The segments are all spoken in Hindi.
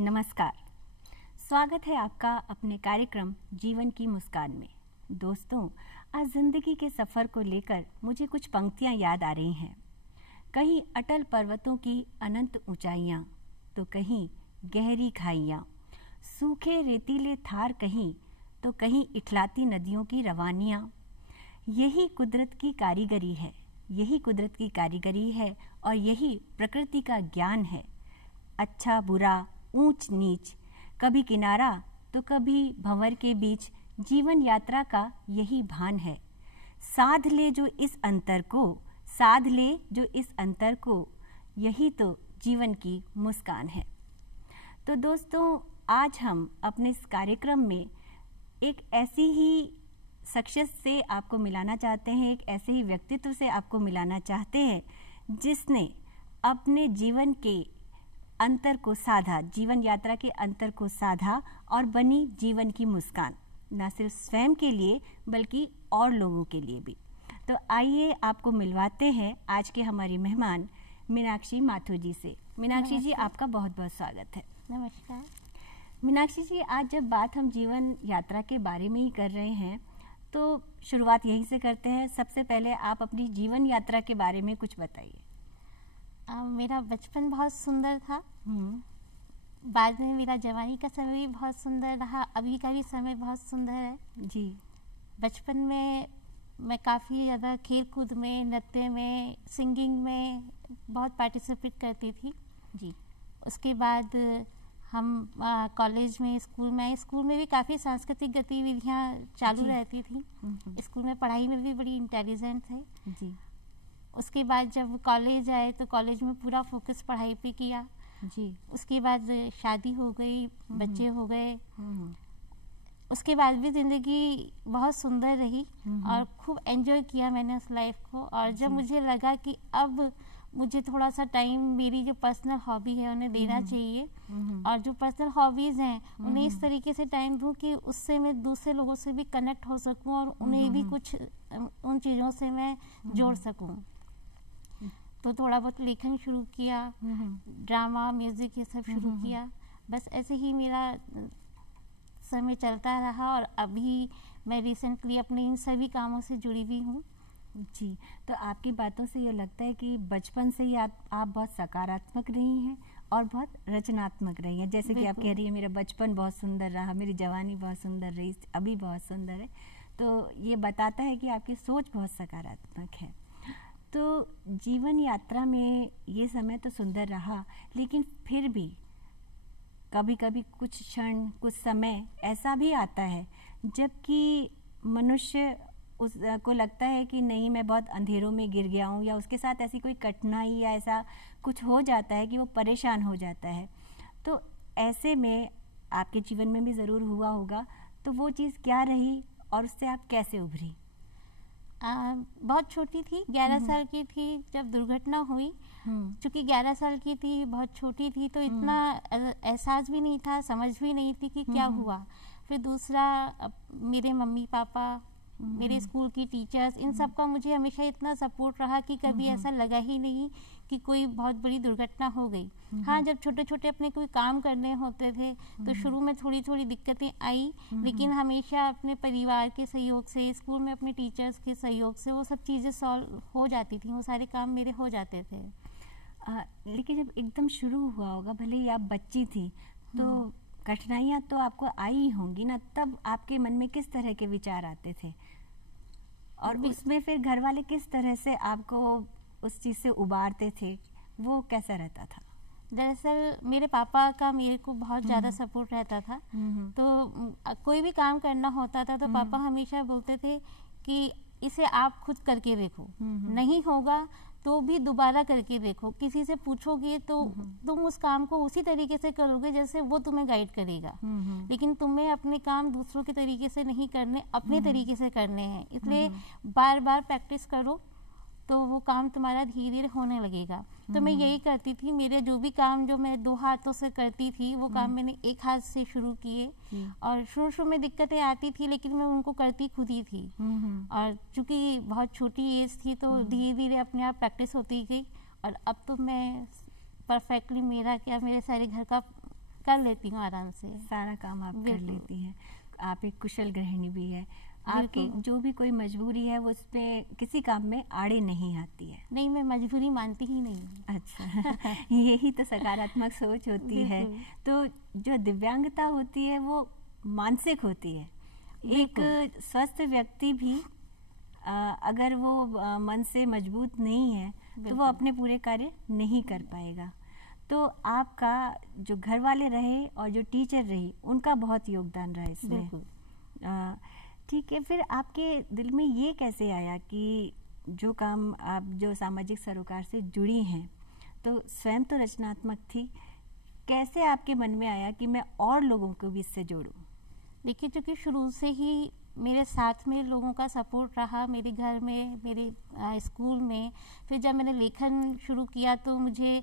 नमस्कार, स्वागत है आपका अपने कार्यक्रम जीवन की मुस्कान में। दोस्तों, आज जिंदगी के सफ़र को लेकर मुझे कुछ पंक्तियां याद आ रही हैं। कहीं अटल पर्वतों की अनंत ऊंचाइयां, तो कहीं गहरी खाइयां, सूखे रेतीले थार कहीं, तो कहीं इठलाती नदियों की रवानियां। यही कुदरत की कारीगरी है, यही कुदरत की कारीगरी है और यही प्रकृति का ज्ञान है। अच्छा बुरा, ऊंच नीच, कभी किनारा तो कभी भंवर के बीच, जीवन यात्रा का यही भान है। साध ले जो इस अंतर को, साध ले जो इस अंतर को, यही तो जीवन की मुस्कान है। तो दोस्तों, आज हम अपने इस कार्यक्रम में एक ऐसी ही शख्सियत से आपको मिलाना चाहते हैं, एक ऐसे ही व्यक्तित्व से आपको मिलाना चाहते हैं जिसने अपने जीवन के अंतर को साधा, जीवन यात्रा के अंतर को साधा और बनी जीवन की मुस्कान, न सिर्फ स्वयं के लिए बल्कि और लोगों के लिए भी। तो आइए आपको मिलवाते हैं आज के हमारी मेहमान मीनाक्षी माथुर जी से। मीनाक्षी जी, आपका बहुत बहुत स्वागत है। नमस्कार। मीनाक्षी जी, आज जब बात हम जीवन यात्रा के बारे में ही कर रहे हैं तो शुरुआत यहीं से करते हैं। सबसे पहले आप अपनी जीवन यात्रा के बारे में कुछ बताइए। मेरा बचपन बहुत सुंदर था। बाद में मेरा जवानी का समय भी बहुत सुंदर रहा, अभी का भी समय बहुत सुंदर है जी। बचपन में मैं काफ़ी ज़्यादा खेल कूद में, नृत्य में, सिंगिंग में बहुत पार्टिसिपेट करती थी जी। उसके बाद हम कॉलेज में, स्कूल में भी काफ़ी सांस्कृतिक गतिविधियाँ चालू रहती थी। स्कूल में पढ़ाई में भी बड़ी इंटेलिजेंट थे जी। उसके बाद जब कॉलेज आए तो कॉलेज में पूरा फोकस पढ़ाई पे किया जी। उसके बाद शादी हो गई, बच्चे हो गए। उसके बाद भी ज़िंदगी बहुत सुंदर रही और खूब एंजॉय किया मैंने उस लाइफ को। और जब मुझे लगा कि अब मुझे थोड़ा सा टाइम मेरी जो पर्सनल हॉबी है उन्हें देना चाहिए और जो पर्सनल हॉबीज़ हैं उन्हें इस तरीके से टाइम दूं कि उससे मैं दूसरे लोगों से भी कनेक्ट हो सकूं और उन्हें भी कुछ उन चीज़ों से मैं जोड़ सकूं। तो थोड़ा बहुत लेखन शुरू किया, ड्रामा, म्यूज़िक ये सब शुरू किया। बस ऐसे ही मेरा समय चलता रहा और अभी मैं रिसेंटली अपने इन सभी कामों से जुड़ी हुई हूँ। जी। तो आपकी बातों से ये लगता है कि बचपन से ही आप बहुत सकारात्मक रही हैं और बहुत रचनात्मक रही हैं। जैसे कि आप कह रही हैं, मेरा बचपन बहुत सुंदर रहा, मेरी जवानी बहुत सुंदर रही, अभी बहुत सुंदर है। तो ये बताता है कि आपकी सोच बहुत सकारात्मक है। तो जीवन यात्रा में ये समय तो सुंदर रहा, लेकिन फिर भी कभी कभी कुछ क्षण, कुछ समय ऐसा भी आता है जबकि मनुष्य उसको लगता है कि नहीं, मैं बहुत अंधेरों में गिर गया हूँ, या उसके साथ ऐसी कोई कठिनाई या ऐसा कुछ हो जाता है कि वो परेशान हो जाता है। तो ऐसे में आपके जीवन में भी ज़रूर हुआ होगा, तो वो चीज़ क्या रही और उससे आप कैसे उभरी? बहुत छोटी थी, 11 साल की थी जब दुर्घटना हुई। चूँकि 11 साल की थी, बहुत छोटी थी, तो इतना एहसास भी नहीं था, समझ भी नहीं थी कि क्या हुआ। फिर दूसरा, मेरे मम्मी पापा, मेरे स्कूल की टीचर्स, इन सब का मुझे हमेशा इतना सपोर्ट रहा कि कभी ऐसा लगा ही नहीं कि कोई बहुत बड़ी दुर्घटना हो गई। हाँ, जब छोटे छोटे अपने कोई काम करने होते थे तो शुरू में थोड़ी थोड़ी दिक्कतें आई, लेकिन हमेशा अपने परिवार के सहयोग से, स्कूल में अपने टीचर्स के सहयोग से वो सब चीज़ें सॉल्व हो जाती थी, वो सारे काम मेरे हो जाते थे। लेकिन जब एकदम शुरू हुआ होगा, भले ही आप बच्ची थी, तो कठिनाइयाँ तो आपको आई होंगी ना, तब आपके मन में किस तरह के विचार आते थे और उसमें फिर घर वाले किस तरह से आपको उस चीज़ से उबारते थे, वो कैसा रहता था? दरअसल मेरे पापा का मेरे को बहुत ज़्यादा सपोर्ट रहता था। तो कोई भी काम करना होता था तो पापा हमेशा बोलते थे कि इसे आप खुद करके देखो, नहीं होगा तो भी दोबारा करके देखो, किसी से पूछोगे तो तुम उस काम को उसी तरीके से करोगे जैसे वो तुम्हें गाइड करेगा, लेकिन तुम्हें अपने काम दूसरों के तरीके से नहीं करने, अपने तरीके से करने हैं। इसलिए बार बार प्रैक्टिस करो तो वो काम तुम्हारा धीरे धीरे होने लगेगा। तो मैं यही करती थी, मेरे जो भी काम जो मैं 2 हाथों से करती थी वो काम मैंने 1 हाथ से शुरू किए। और शुरू में दिक्कतें आती थी लेकिन मैं उनको करती खुद ही थी। और चूंकि बहुत छोटी एज थी तो धीरे धीरे अपने आप प्रैक्टिस होती गई और अब तो मैं परफेक्टली, मेरा क्या, मेरे सारे घर का कर लेती हूँ आराम से। सारा काम आप कर बिल्कुल। लेती हैं। आप एक कुशल गृहिणी भी है। आपकी बिल्कुल। जो भी कोई मजबूरी है वो उस पे किसी काम में आड़े नहीं आती है। नहीं, मैं मजबूरी मानती ही नहीं हूँ। अच्छा यही तो सकारात्मक सोच होती है। बिल्कुल। तो जो दिव्यांगता होती है वो मानसिक होती है। एक बिल्कुल। स्वस्थ व्यक्ति भी अगर वो मन से मजबूत नहीं है तो वो बिल्कुल। अपने पूरे कार्य नहीं कर पाएगा। तो आपका जो घर वाले रहे और जो टीचर रही उनका बहुत योगदान रहा इसमें। बिल्कुल। ठीक है, फिर आपके दिल में ये कैसे आया कि जो काम आप जो सामाजिक सरोकार से जुड़ी हैं तो स्वयं तो रचनात्मक थी, कैसे आपके मन में आया कि मैं और लोगों को भी इससे जोड़ूं? देखिए, चूँकि शुरू से ही मेरे साथ में लोगों का सपोर्ट रहा, मेरे घर में, मेरे स्कूल में। फिर जब मैंने लेखन शुरू किया तो मुझे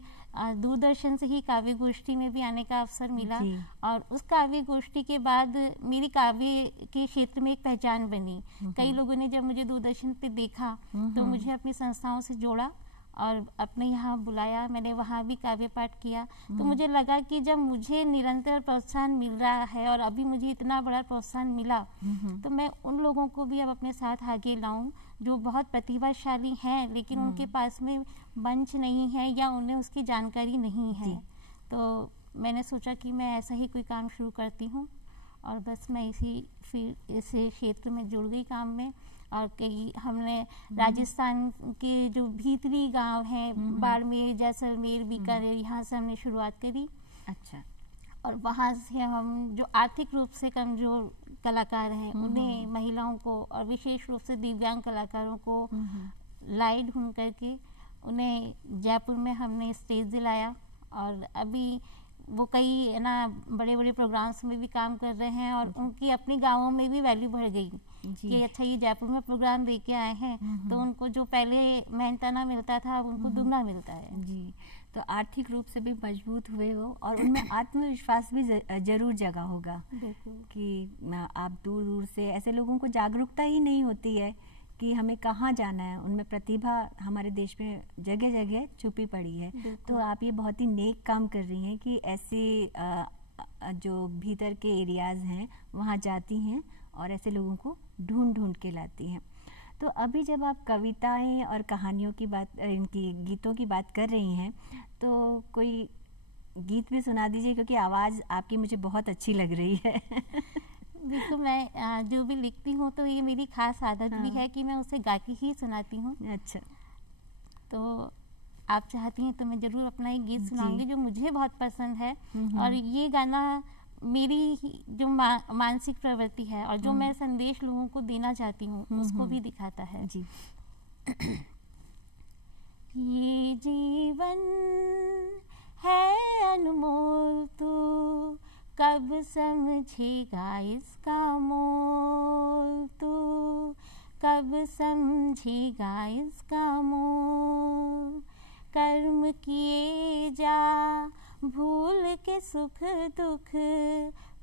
दूरदर्शन से ही काव्य गोष्ठी में भी आने का अवसर मिला। जी। और उस काव्य गोष्ठी के बाद मेरी काव्य के क्षेत्र में एक पहचान बनी। कई लोगों ने जब मुझे दूरदर्शन पे देखा तो मुझे अपनी संस्थाओं से जोड़ा और अपने यहाँ बुलाया। मैंने वहाँ भी काव्य पाठ किया। तो मुझे लगा कि जब मुझे निरंतर प्रोत्साहन मिल रहा है और अभी मुझे इतना बड़ा प्रोत्साहन मिला तो मैं उन लोगों को भी अब अपने साथ आगे लाऊं जो बहुत प्रतिभाशाली हैं लेकिन उनके पास में मंच नहीं है या उन्हें उसकी जानकारी नहीं है। तो मैंने सोचा कि मैं ऐसा ही कोई काम शुरू करती हूँ और बस मैं इस क्षेत्र में जुड़ गई काम में। और कई हमने राजस्थान के जो भीतरी गांव हैं, बाड़मेर, जैसलमेर, बीकानेर, यहाँ से हमने शुरुआत करी। अच्छा। और वहाँ से हम जो आर्थिक रूप से कमजोर कलाकार हैं उन्हें, महिलाओं को और विशेष रूप से दिव्यांग कलाकारों को लाए ढूंढ करके उन्हें जयपुर में हमने स्टेज दिलाया। और अभी वो कई ना बड़े बड़े प्रोग्राम्स में भी काम कर रहे हैं और उनकी अपनी गांवों में भी वैल्यू बढ़ गई कि अच्छा ये जयपुर में प्रोग्राम दे के आए हैं तो उनको जो पहले मेहनताना मिलता था अब उनको दुगना मिलता है। जी, तो आर्थिक रूप से भी मजबूत हुए हो और उनमें आत्मविश्वास भी जरूर जगा होगा कि आप दूर दूर से ऐसे लोगों को जागरूकता ही नहीं होती है कि हमें कहाँ जाना है। उनमें प्रतिभा हमारे देश में जगह जगह छुपी पड़ी है। तो आप ये बहुत ही नेक काम कर रही हैं कि ऐसे जो भीतर के एरियाज़ हैं वहाँ जाती हैं और ऐसे लोगों को ढूंढ ढूंढ के लाती हैं। तो अभी जब आप कविताएं और कहानियों की बात, इनकी गीतों की बात कर रही हैं तो कोई गीत भी सुना दीजिए क्योंकि आवाज़ आपकी मुझे बहुत अच्छी लग रही है। बिल्कुल, मैं जो भी लिखती हूँ तो ये मेरी खास आदत भी है कि मैं उसे गा के ही सुनाती हूँ। अच्छा। तो आप चाहती हैं तो मैं ज़रूर अपना एक गीत सुनाऊंगी जो मुझे बहुत पसंद है। और ये गाना मेरी जो मानसिक प्रवृत्ति है और जो मैं संदेश लोगों को देना चाहती हूँ उसको भी दिखाता है। जी। ये जीवन है अनमोल, तू कब समझेगा इसका मोल, तू कब समझेगा इसका मोल। कर्म किए जा भूल के सुख दुख,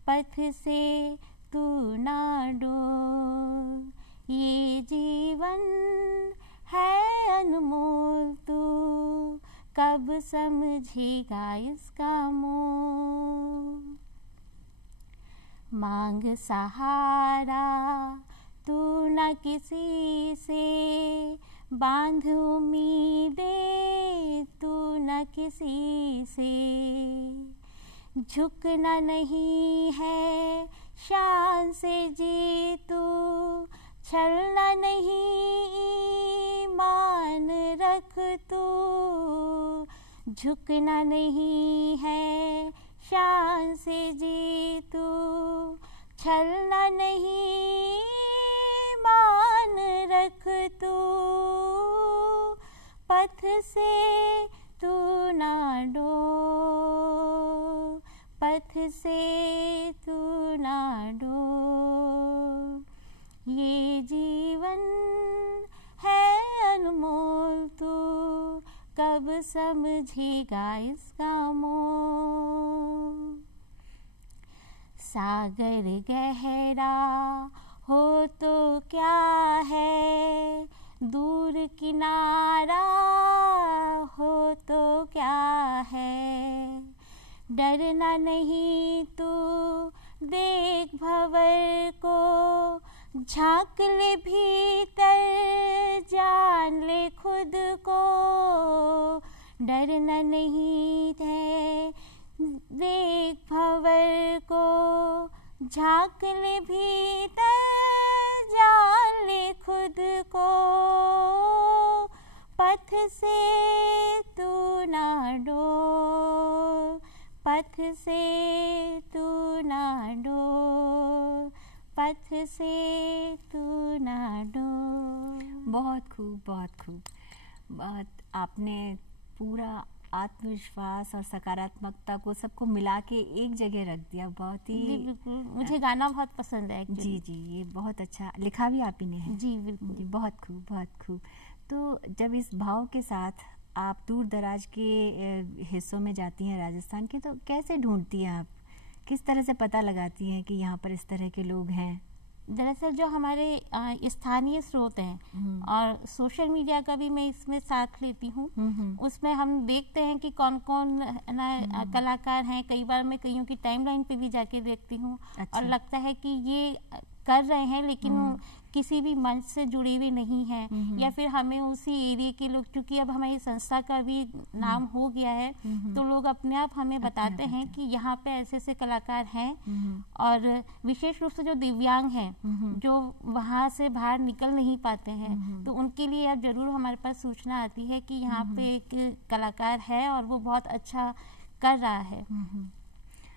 पथ से तू ना डोल। ये जीवन है अनमोल, तू कब समझेगा इसका मोल। मांग सहारा तू न किसी से, बांध उम्मीदें तू न किसी से। झुकना नहीं है शान से जी तू, छलना नहीं ईमान रख तू। झुकना नहीं है शान से जी तू, छलना नहीं मान रख तू। पथ से तू ना डोल, पथ से तू ना डोल। ये जीवन है अनमोल, तू कब समझेगा इसका मोल। सागर गहरा हो तो क्या है, दूर किनारा हो तो क्या है। डरना नहीं झांक ले भीतर, जान ले खुद को, डरना नहीं है देख भंवर को। झांक ले भीतर, जान ले खुद को, पथ से तू ना डोल, पथ से तू ना डोल, पथ से तू ना डोल। बहुत खूब, बहुत खूब। आपने पूरा आत्मविश्वास और सकारात्मकता को सबको मिला के एक जगह रख दिया। बहुत ही जी बिल्कुल, मुझे गाना बहुत पसंद है actually। जी जी, ये बहुत अच्छा लिखा भी आप ही ने है। जी बिल्कुल जी, बहुत खूब, बहुत खूब। तो जब इस भाव के साथ आप दूर दराज के हिस्सों में जाती हैं राजस्थान के, तो कैसे ढूंढती हैं आप, किस तरह से पता लगाती हैं कि यहाँ पर इस तरह के लोग हैं? दरअसल जो हमारे स्थानीय स्रोत हैं और सोशल मीडिया का भी मैं इसमें साथ लेती हूँ, उसमें हम देखते हैं कि कौन कौन कलाकार हैं। कई बार मैं कईयों की टाइमलाइन पे भी जाके देखती हूँ। अच्छा। और लगता है कि ये कर रहे हैं लेकिन किसी भी मंच से जुड़ी हुई नहीं है, या फिर हमें उसी एरिया के लोग, क्योंकि अब हमारी संस्था का भी नाम हो गया है, तो लोग अपने आप हमें बताते हैं कि यहाँ पे ऐसे ऐसे कलाकार हैं। और विशेष रूप से जो दिव्यांग हैं, जो वहाँ से बाहर निकल नहीं पाते हैं, तो उनके लिए अब जरूर हमारे पास सूचना आती है कि यहाँ पे एक कलाकार है और वो बहुत अच्छा कर रहा है।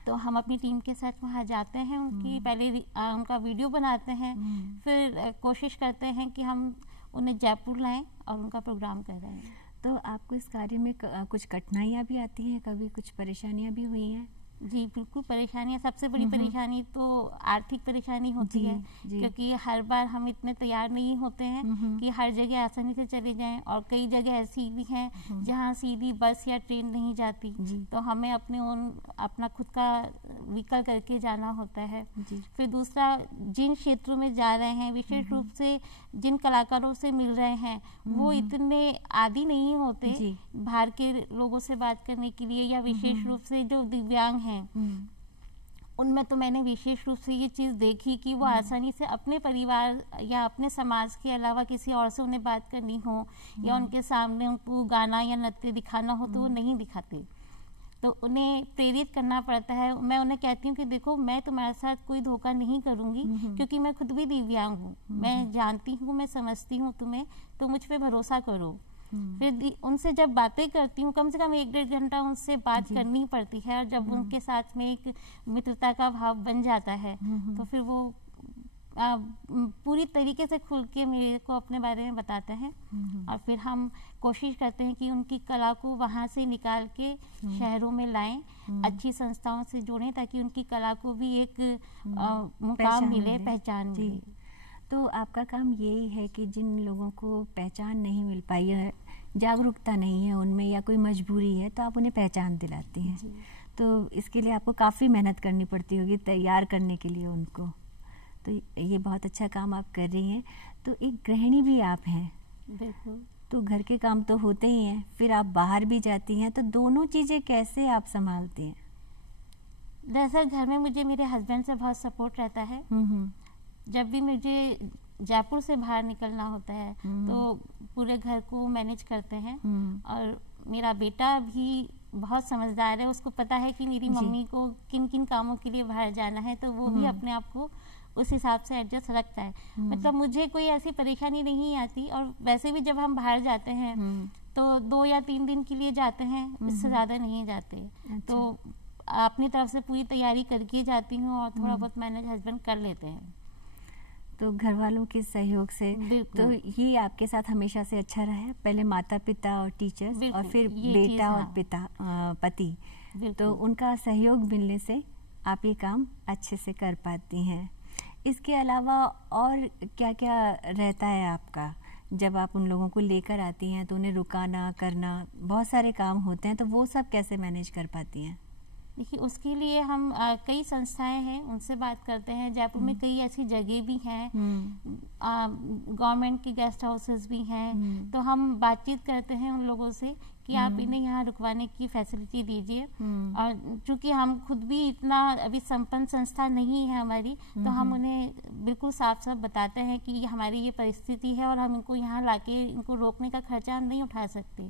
तो हम अपनी टीम के साथ वहाँ जाते हैं, उनकी पहले उनका वीडियो बनाते हैं, फिर कोशिश करते हैं कि हम उन्हें जयपुर लाएं और उनका प्रोग्राम कराएं। तो आपको इस कार्य में कुछ कठिनाइयाँ भी आती हैं, कभी कुछ परेशानियाँ भी हुई हैं? जी बिल्कुल, परेशानियाँ, सबसे बड़ी परेशानी तो आर्थिक परेशानी होती है, क्योंकि हर बार हम इतने तैयार नहीं होते हैं कि हर जगह आसानी से चले जाएं, और कई जगह ऐसी भी हैं जहां सीधी बस या ट्रेन नहीं जाती, तो हमें अपना खुद का व्हीकल करके जाना होता है। फिर दूसरा, जिन क्षेत्रों में जा रहे हैं, विशेष रूप से जिन कलाकारों से मिल रहे हैं, वो इतने आदी नहीं होते बाहर के लोगों से बात करने के लिए, या विशेष रूप से जो दिव्यांग हैं, उनमें तो मैंने विशेष रूप से ये चीज़ देखी कि वो आसानी से अपने परिवार या अपने समाज के अलावा किसी और से उन्हें बात करनी हो, या उनके सामने उनको गाना या नृत्य दिखाना हो, तो वो नहीं दिखाते। तो उन्हें प्रेरित करना पड़ता है। मैं उन्हें कहती हूँ कि देखो, मैं तुम्हारे साथ कोई धोखा नहीं करूँगी, क्योंकि मैं खुद भी दिव्यांग हूँ, मैं जानती हूँ, मैं समझती हूँ तुम्हें, तो मुझ पे भरोसा करो। फिर उनसे जब बातें करती हूँ, कम से कम 1-1.5 घंटा उनसे बात करनी पड़ती है, और जब उनके साथ में एक मित्रता का भाव बन जाता है, तो फिर वो पूरी तरीके से खुल के मेरे को अपने बारे में बताते हैं। और फिर हम कोशिश करते हैं कि उनकी कला को वहाँ से निकाल के शहरों में लाएं, अच्छी संस्थाओं से जोड़ें, ताकि उनकी कला को भी एक मुकाम मिले, पहचान मिले। तो आपका काम यही है कि जिन लोगों को पहचान नहीं मिल पाई है, जागरूकता नहीं है उनमें, या कोई मजबूरी है, तो आप उन्हें पहचान दिलाती हैं। तो इसके लिए आपको काफ़ी मेहनत करनी पड़ती होगी तैयार करने के लिए उनको, तो ये बहुत अच्छा काम आप कर रही हैं। तो एक गृहिणी भी आप हैं। बिल्कुल। तो घर के काम तो होते ही हैं, फिर आप बाहर भी जाती हैं, तो दोनों चीज़ें कैसे आप संभालती हैं? दरअसल घर में मुझे मेरे हस्बैंड से बहुत सपोर्ट रहता है। जब भी मुझे जयपुर से बाहर निकलना होता है, तो पूरे घर को मैनेज करते हैं। और मेरा बेटा भी बहुत समझदार है, उसको पता है कि मेरी मम्मी को किन किन कामों के लिए बाहर जाना है, तो वो भी अपने आप को उस हिसाब से एडजस्ट रखता है। मतलब मुझे कोई ऐसी परेशानी नहीं आती। और वैसे भी जब हम बाहर जाते हैं तो 2 या 3 दिन के लिए जाते हैं, इससे ज़्यादा नहीं जाते। अच्छा। तो अपनी तरफ से पूरी तैयारी करके जाती हूँ, और थोड़ा बहुत मैनेज हस्बैंड कर लेते हैं। तो घर वालों के सहयोग से, तो ये आपके साथ हमेशा से अच्छा रहा है, पहले माता पिता और टीचर्स, और फिर बेटा और पति, तो उनका सहयोग मिलने से आप ये काम अच्छे से कर पाती हैं। इसके अलावा और क्या क्या रहता है आपका? जब आप उन लोगों को लेकर आती हैं तो उन्हें रुकाना करना, बहुत सारे काम होते हैं, तो वो सब कैसे मैनेज कर पाती हैं? देखिए, उसके लिए हम कई संस्थाएं हैं, उनसे बात करते हैं। जयपुर में कई ऐसी जगह भी हैं, गवर्नमेंट की गेस्ट हाउसेस भी हैं, तो हम बातचीत करते हैं उन लोगों से कि आप इन्हें यहाँ रुकवाने की फैसिलिटी दीजिए। और चूंकि हम खुद भी इतना अभी संपन्न संस्था नहीं है हमारी, तो हम उन्हें बिल्कुल साफ साफ बताते हैं कि हमारी ये परिस्थिति है और हम इनको यहाँ लाके इनको रोकने का खर्चा हम नहीं उठा सकते।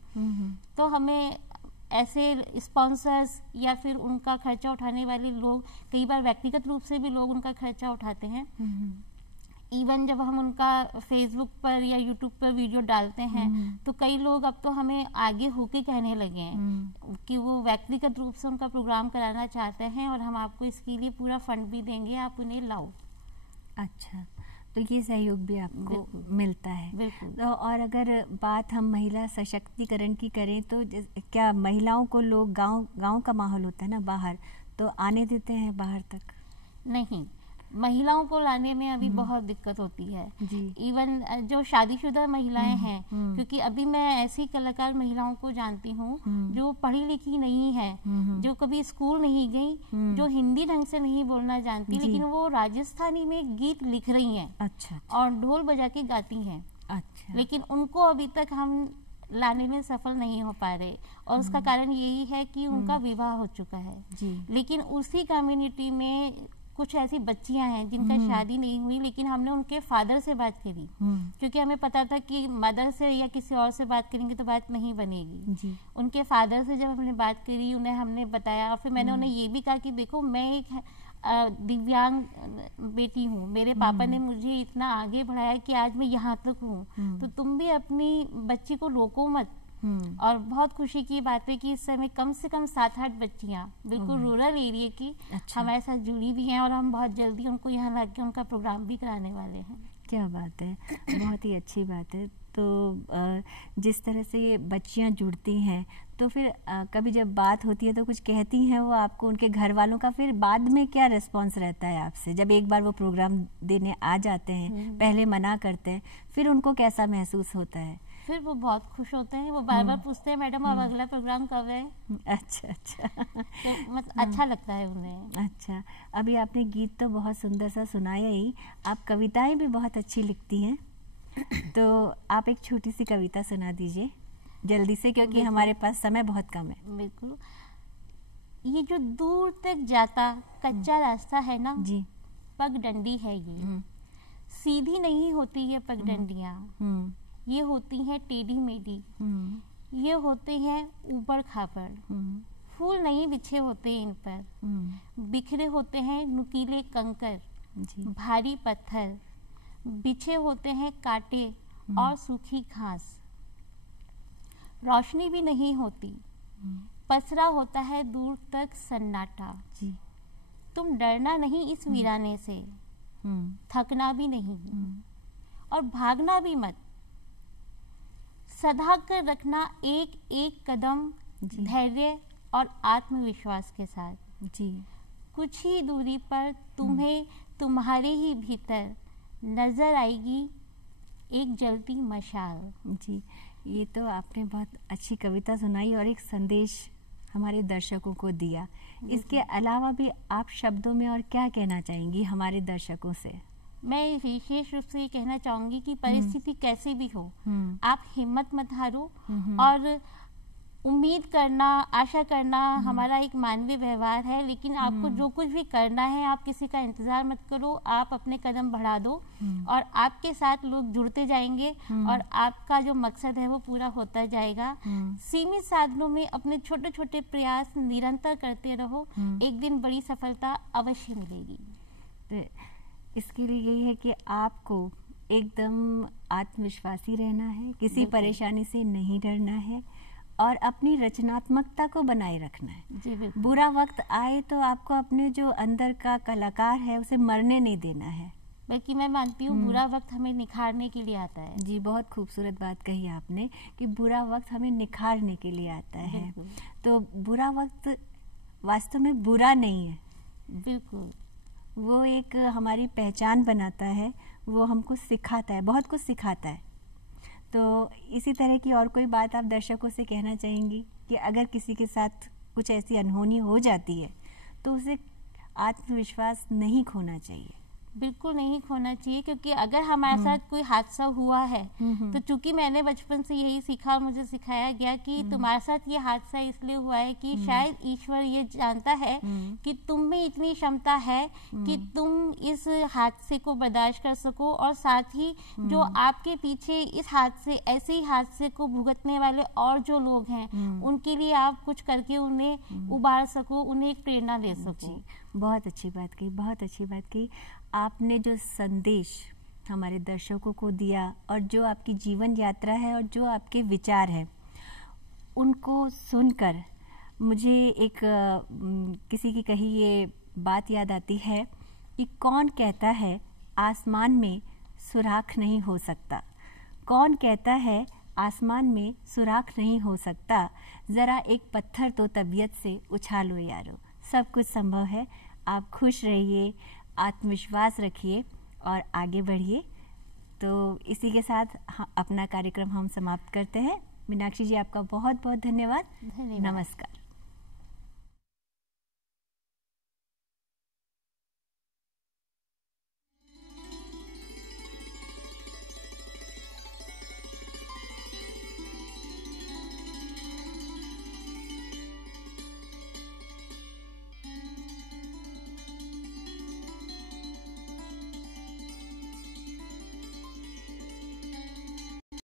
तो हमें ऐसे स्पॉन्सर्स या फिर उनका खर्चा उठाने वाले लोग, कई बार व्यक्तिगत रूप से भी लोग उनका खर्चा उठाते हैं। इवन जब हम उनका फेसबुक पर या यूट्यूब पर वीडियो डालते हैं तो कई लोग अब तो हमें आगे होके कहने लगे हैं कि वो व्यक्तिगत रूप से उनका प्रोग्राम कराना चाहते हैं और हम आपको इसके लिए पूरा फंड भी देंगे, आप उन्हें लाओ। अच्छा, तो ये सहयोग भी आपको मिलता है। बिल्कुल। तो और अगर बात हम महिला सशक्तिकरण की करें तो क्या महिलाओं को लोग गांव का माहौल होता है ना बाहर, तो आने देते हैं बाहर तक? नहीं, महिलाओं को लाने में अभी बहुत दिक्कत होती है। इवन जो शादीशुदा महिलाएं हैं, क्योंकि अभी मैं ऐसी कलाकार महिलाओं को जानती हूँ जो पढ़ी लिखी नहीं है, जो कभी स्कूल नहीं गई, जो हिंदी ढंग से नहीं बोलना जानती, लेकिन वो राजस्थानी में गीत लिख रही हैं। अच्छा। और ढोल बजा के गाती हैं। अच्छा। लेकिन उनको अभी तक हम लाने में सफल नहीं हो पा रहे, और उसका कारण यही है कि उनका विवाह हो चुका है। लेकिन उसी कम्युनिटी में कुछ ऐसी बच्चियां हैं जिनका शादी नहीं हुई, लेकिन हमने उनके फादर से बात करी, क्योंकि हमें पता था कि मदर से या किसी और से बात करेंगे तो बात नहीं बनेगी। उनके फादर से जब हमने बात करी, उन्हें हमने बताया, और फिर मैंने उन्हें ये भी कहा कि देखो, मैं एक दिव्यांग बेटी हूँ, मेरे पापा ने मुझे इतना आगे बढ़ाया कि आज मैं यहाँ तक हूँ, तो तुम भी अपनी बच्ची को रोको मत। और बहुत खुशी की बात है कि इस समय कम से कम 7-8 बच्चियां बिल्कुल रूरल एरिया की हमारे साथ जुड़ी भी हैं, और हम बहुत जल्दी उनको यहाँ लाके उनका प्रोग्राम भी कराने वाले हैं। क्या बात है, बहुत ही अच्छी बात है। तो जिस तरह से ये बच्चियां जुड़ती हैं, तो फिर कभी जब बात होती है तो कुछ कहती हैं वो आपको, उनके घर वालों का फिर बाद में क्या रिस्पॉन्स रहता है आपसे? जब एक बार वो प्रोग्राम देने आ जाते हैं, पहले मना करते हैं, फिर उनको कैसा महसूस होता है? फिर वो बहुत खुश होते हैं, वो बार बार पूछते हैं, मैडम अब अगला प्रोग्राम कब है? अच्छा। तो मतलब अच्छा लगता है उन्हें। अच्छा, अभी आपने गीत तो बहुत सुंदर सा सुनाया ही, आप कविताएं भी बहुत अच्छी लिखती हैं, तो आप एक छोटी सी कविता सुना दीजिए जल्दी से, क्योंकि हमारे पास समय बहुत कम है। बिल्कुल। ये जो दूर तक जाता कच्चा रास्ता है ना जी, पगडंडी है ये, सीधी नहीं होती ये पगडंडियाँ, ये होती हैं टेढ़ी मेढ़ी, ये होते हैं ऊबड़ खाबड़, फूल नहीं बिछे होते इन पर, बिखरे होते हैं नुकीले कंकर, भारी पत्थर, बिछे होते हैं कांटे और सूखी घास, रोशनी भी नहीं होती, पसरा होता है दूर तक सन्नाटा। तुम डरना नहीं इस वीराने से, थकना भी नहीं और भागना भी मत, सधा कर रखना एक एक कदम धैर्य और आत्मविश्वास के साथ। कुछ ही दूरी पर तुम्हें तुम्हारे ही भीतर नजर आएगी एक जलती मशाल। जी, ये तो आपने बहुत अच्छी कविता सुनाई और एक संदेश हमारे दर्शकों को दिया। इसके अलावा भी आप शब्दों में और क्या कहना चाहेंगी हमारे दर्शकों से? मैं विशेष रूप से ये कहना चाहूंगी कि परिस्थिति कैसे भी हो, आप हिम्मत मत हारो, और उम्मीद करना, आशा करना हमारा एक मानवीय व्यवहार है, लेकिन आपको जो कुछ भी करना है, आप किसी का इंतजार मत करो, आप अपने कदम बढ़ा दो और आपके साथ लोग जुड़ते जाएंगे और आपका जो मकसद है वो पूरा होता जाएगा। सीमित साधनों में अपने छोटे छोटे प्रयास निरंतर करते रहो, एक दिन बड़ी सफलता अवश्य मिलेगी। तो इसके लिए यही है कि आपको एकदम आत्मविश्वासी रहना है, किसी परेशानी से नहीं डरना है और अपनी रचनात्मकता को बनाए रखना है। जी बिल्कुल। बुरा वक्त आए तो आपको अपने जो अंदर का कलाकार है उसे मरने नहीं देना है, बल्कि मैं मानती हूँ बुरा वक्त हमें निखारने के लिए आता है। जी, बहुत खूबसूरत बात कही आपने कि बुरा वक्त हमें निखारने के लिए आता है। तो बुरा वक्त वास्तव में बुरा नहीं है, बिल्कुल, वो एक हमारी पहचान बनाता है, वो हमको सिखाता है, बहुत कुछ सिखाता है। तो इसी तरह की और कोई बात आप दर्शकों से कहना चाहेंगी कि अगर किसी के साथ कुछ ऐसी अनहोनी हो जाती है तो उसे आत्मविश्वास नहीं खोना चाहिए? बिल्कुल नहीं खोना चाहिए, क्योंकि अगर हमारे साथ कोई हादसा हुआ है तो चूंकि मैंने बचपन से यही सीखा और मुझे सिखाया गया कि तुम्हारे साथ ये हादसा इसलिए हुआ है कि शायद ईश्वर ये जानता है कि तुम में इतनी क्षमता है कि तुम इस हादसे को बर्दाश्त कर सको, और साथ ही जो आपके पीछे इस हादसे ऐसे ही हादसे को भुगतने वाले और जो लोग हैं उनके लिए आप कुछ करके उन्हें उबार सको, उन्हें एक प्रेरणा दे सको। बहुत अच्छी बात कही, बहुत अच्छी बात कही। आपने जो संदेश हमारे दर्शकों को दिया और जो आपकी जीवन यात्रा है और जो आपके विचार है उनको सुनकर मुझे एक किसी की कही ये बात याद आती है कि कौन कहता है आसमान में सुराख नहीं हो सकता, कौन कहता है आसमान में सुराख नहीं हो सकता, ज़रा एक पत्थर तो तबीयत से उछालो यारो, सब कुछ संभव है। आप खुश रहिए, आत्मविश्वास रखिए और आगे बढ़िए। तो इसी के साथ अपना कार्यक्रम हम समाप्त करते हैं। मीनाक्षी जी, आपका बहुत बहुत धन्यवाद। नमस्कार।